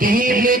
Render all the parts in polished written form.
3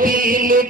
3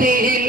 3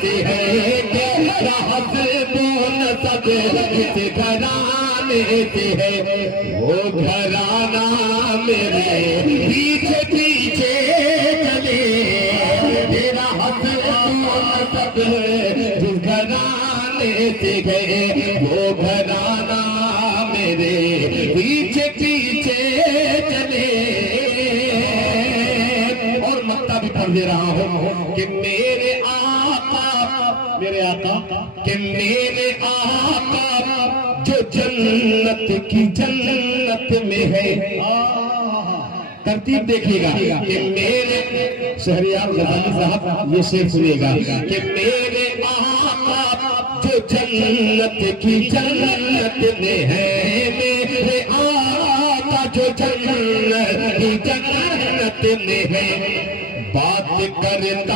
से है तेरा हस्ब व नसब इस घराने से है वो घराना मेरे पीछे पीछे चले तेरा हस्ब व नसब जिस घराने से गए वो घराना मेरे पीछे पीछे चले। और मत्ता भी पढ़ दे रहा हूँ कि मेरे आका कि मेरे आका जो जन्नत की जन्नत में है। तरतीब देखिएगा कि मेरे शहरियार गजाली साहब ये शेर सुनिएगा कि मेरे आका जो जन्नत की जन्नत में है मेरे आका जो जन्नत की जन्नत में है। बात करता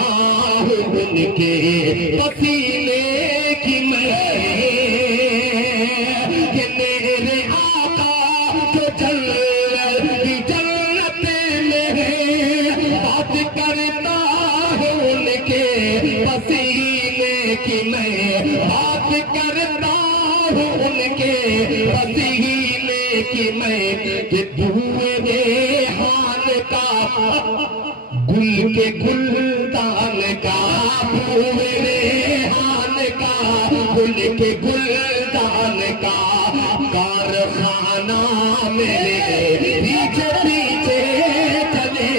हूँ उनके पसीने की मैं कि मेरे आका जो जन्नत की जन्नत में है। बात करता हूँ उनके पसीने की मैं बात करता हूँ उनके पसीने की मैं कि धुएं रेहान का गुल के गुलदान का धुएं रेहान का गुल के गुलदान का कारखाना मेरे पीछे पीछे चले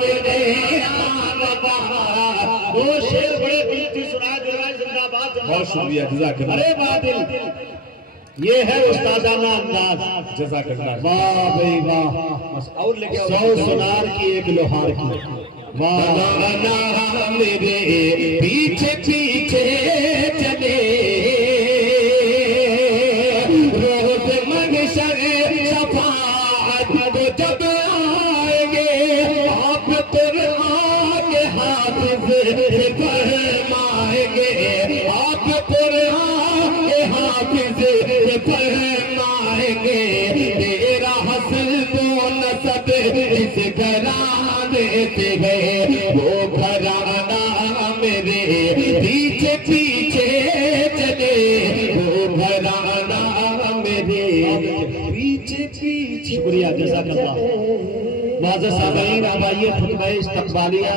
मेरे आका। वो शेर बड़े दिल सुना दे रहा है। जिंदाबाद बहुत शुक्रिया, जज़ाकल्लाह। अरे बादल ये है उस्तादाना अंदाज। जज़ाकल्लाह। वाह भाई वाह। बस और लेके 100 सुनार की एक लोहार की। वाह मेरे पीछे पीछे चले रोज महशर शफाअत को जब आएंगे आप कुरान के हाथ से फरमाएंगे आप कुरान के हाथ से फरमाएंगे तेरा हस्ब व नसब इस घराने से है वो घराना मेरे पीछे पीछे चले वो घराना मेरे पीछे पीछे। शुक्रिया, जज़ाकल्लाह। वाज़ सामीन अब आइए खुतबा इस्तक़बालिया